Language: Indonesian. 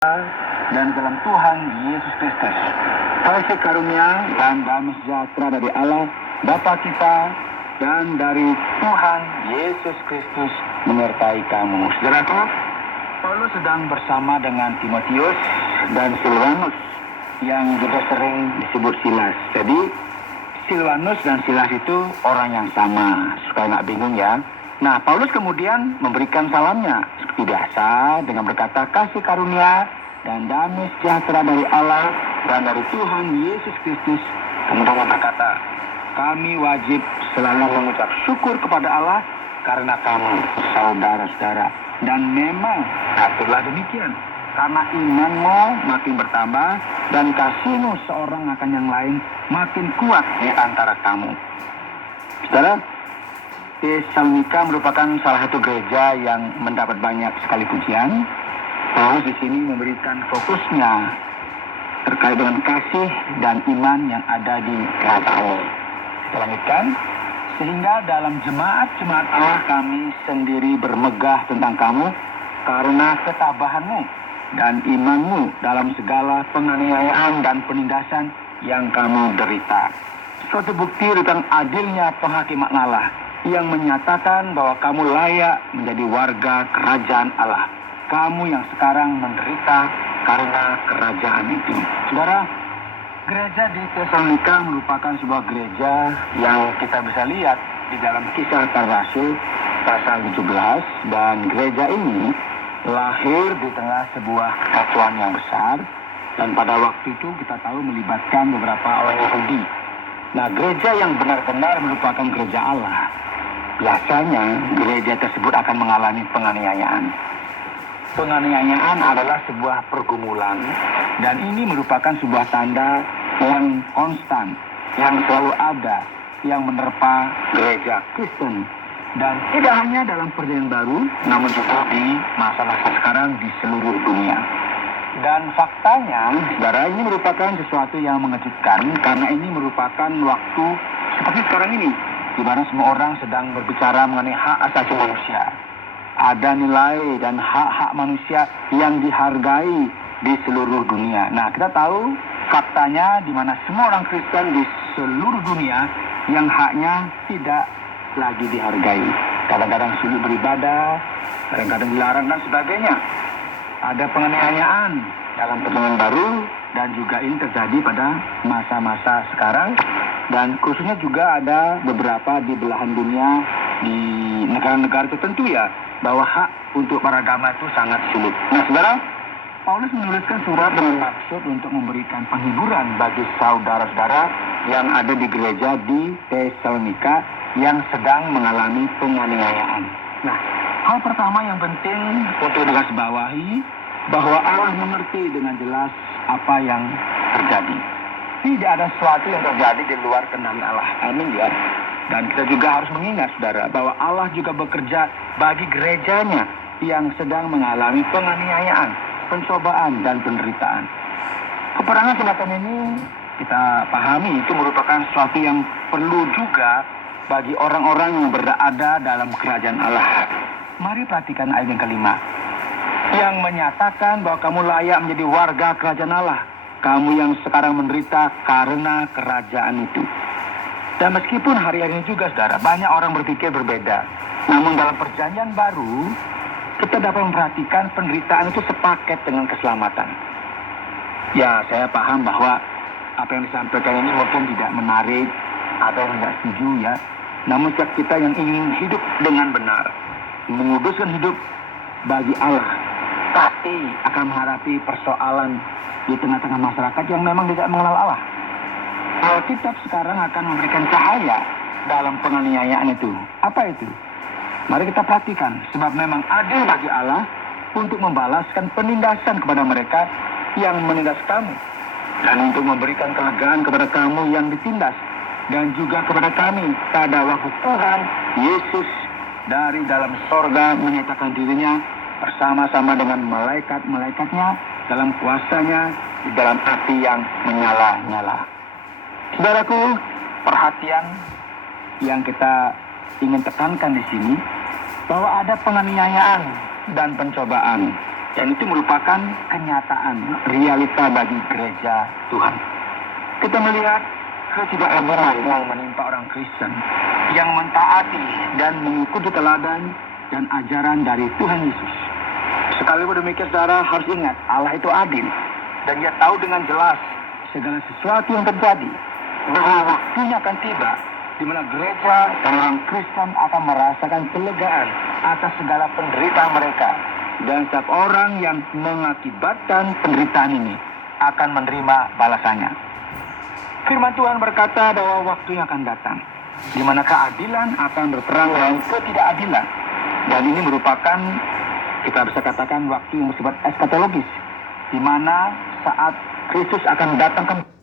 dan dalam Tuhan Yesus Kristus. Kasih karunia dan damai sejahtera dari Allah Bapa kita dan dari Tuhan Yesus Kristus menyertai kamu. Saudaraku, Paulus sedang bersama dengan Timotius dan Silvanus yang juga sering disebut Silas. Jadi Silvanus dan Silas itu orang yang sama, supaya nggak bingung ya. Nah, Paulus kemudian memberikan salamnya seperti biasa dengan berkata, kasih karunia dan damai sejahtera dari Allah dan dari Tuhan Yesus Kristus. Kemudian berkata, kami wajib selalu mengucap syukur kepada Allah karena kamu saudara-saudara. Dan memang patutlah demikian, karena imanmu makin bertambah dan kasihmu seorang akan yang lain makin kuat di antara kamu. Saudara, Tesalonika merupakan salah satu gereja yang mendapat banyak sekali pujian. Paulus di sini memberikan fokusnya terkait dengan kasih dan iman yang ada di gereja. Lanjutkan, sehingga dalam jemaat-jemaat Allah kami sendiri bermegah tentang kamu karena ketabahanmu dan imanmu dalam segala penganiayaan dan penindasan yang kamu derita. Suatu bukti tentang adilnya penghakiman Allah yang menyatakan bahwa kamu layak menjadi warga kerajaan Allah. Kamu yang sekarang menderita karena kerajaan itu. Saudara, gereja di Tesalonika merupakan sebuah gereja yang kita bisa lihat di dalam Kisah Para Rasul pasal 17, dan gereja ini lahir di tengah sebuah kekacauan yang besar, dan pada waktu itu kita tahu melibatkan beberapa orang Yahudi. Nah, gereja yang benar-benar merupakan gereja Allah, biasanya gereja tersebut akan mengalami penganiayaan. Penganiayaan adalah sebuah pergumulan, dan ini merupakan sebuah tanda yang konstan, yang selalu ada, yang menerpa gereja Kristen. Dan tidak hanya dalam perjanjian baru, namun juga di masa-masa sekarang di seluruh dunia. Dan faktanya, saudara, ini merupakan sesuatu yang mengejutkan, karena ini merupakan waktu seperti sekarang ini, di mana semua orang sedang berbicara mengenai hak asasi manusia. Ada nilai dan hak-hak manusia yang dihargai di seluruh dunia. Nah, kita tahu faktanya di mana semua orang Kristen di seluruh dunia yang haknya tidak lagi dihargai. Kadang-kadang sulit beribadah, kadang-kadang dilarang dan sebagainya. Ada penganiayaan dalam perjanjian baru, dan juga ini terjadi pada masa-masa sekarang. Dan khususnya juga ada beberapa di belahan dunia, di negara-negara tertentu ya, bahwa hak untuk para agama itu sangat sulit. Nah, saudara, Paulus menuliskan surat dengan maksud untuk memberikan penghiburan bagi saudara-saudara yang ada di gereja di Tesalonika yang sedang mengalami penganiayaan. Nah, hal pertama yang penting untuk digarisbawahi bahwa Allah mengerti dengan jelas apa yang terjadi. Tidak ada sesuatu yang terjadi di luar kendali Allah. Amin ya. Dan kita juga harus mengingat, saudara, bahwa Allah juga bekerja bagi gerejanya yang sedang mengalami penganiayaan, pencobaan, dan penderitaan. Peperangan semacam ini kita pahami itu merupakan sesuatu yang perlu juga bagi orang-orang yang berada dalam kerajaan Allah. Mari perhatikan ayat yang kelima, yang menyatakan bahwa kamu layak menjadi warga kerajaan Allah. Kamu yang sekarang menderita karena kerajaan itu. Dan meskipun hari-hari ini juga, saudara, banyak orang berpikir berbeda. Namun dalam perjanjian baru, kita dapat memperhatikan penderitaan itu sepaket dengan keselamatan. Ya, saya paham bahwa apa yang disampaikan ini mungkin tidak menarik atau tidak setuju ya. Namun setiap kita yang ingin hidup dengan benar, menguduskan hidup bagi Allah, pasti akan menghadapi persoalan di tengah-tengah masyarakat yang memang tidak mengenal Allah. Alkitab sekarang akan memberikan cahaya dalam penganiayaan itu. Apa itu? Mari kita perhatikan, sebab memang adil bagi Allah untuk membalaskan penindasan kepada mereka yang menindas kamu, dan untuk memberikan kelegaan kepada kamu yang ditindas, dan juga kepada kami pada waktu Tuhan Yesus dari dalam sorga menyatakan dirinya bersama-sama dengan malaikat-malaikatnya dalam kuasanya di dalam api yang menyala-nyala. Saudaraku, perhatian yang kita ingin tekankan di sini bahwa ada penganiayaan dan pencobaan Dan itu merupakan kenyataan, realita bagi gereja Tuhan. Kita melihat ketidaklebaran yang menimpa orang Kristen yang mentaati dan mengikuti teladan dan ajaran dari Tuhan Yesus. Sekalipun demikian, saudara harus ingat, Allah itu adil dan Dia tahu dengan jelas segala sesuatu yang terjadi. Bahwa waktunya akan tiba di mana gereja dan orang Kristen akan merasakan kelegaan atas segala penderitaan mereka. Dan setiap orang yang mengakibatkan penderitaan ini akan menerima balasannya. Firman Tuhan berkata bahwa waktunya akan datang di mana keadilan akan berperang dengan ketidakadilan. Dan ini merupakan, kita bisa katakan, waktu yang bersifat eskatologis, di mana saat Kristus akan datang kembali.